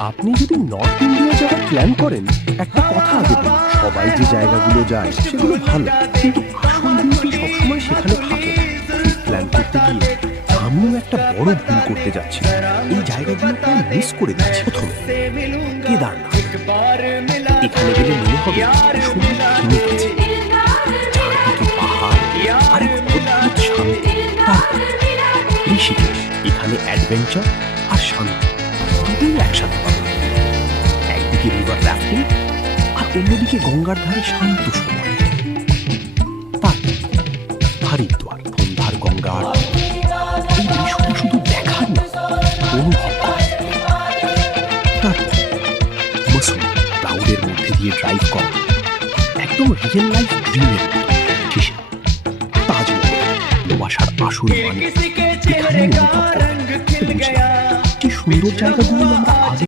আপনি যদি north India যাওয়ার প্ল্যান করেন, একটা কথা আগে বলি, সবাই যে জায়গাগুলো যায় সেগুলো ভালো, কিন্তু আসল বিউটি সবসময় সেখানে থাকে না। ট্রিপ প্ল্যান করতে গিয়ে আমিও একটা বড় ভুল করতে যাচ্ছি। এই জায়গাগুলোকে আমি মিস করে দিচ্ছি। প্রথমে কেদারনাথ, এখানে গেলে মনে হবে শরীর থেমে গেছে, চারদিকে পাহাড় আর এক অদ্ভুত শান্তি। তারপর ঋষিকেশ, এখানে অ্যাডভেঞ্চার আর শান্তি দুটোই একসাথে পাবে। একদিকে রিভার রাফটিং আর অন্যদিকে গঙ্গার ধারে শান্ত সময়। তারপর হরিদ্বার, সন্ধ্যার গঙ্গা আরতি। এই দৃশ্যটা শুধু দেখার না, অনুভব করা। তারপর মসুরি, ক্লাউডের মধ্যে দিয়ে ড্রাইভ করা, একদম রিয়েল লাইফ ড্রিমের মতো। শেষে তাজমহল, ভালোবাসার আসল মানে এখানেই অনুভব করবেন। বুঝলাম যে সুন্দর জায়গাগুলো আমরা আগে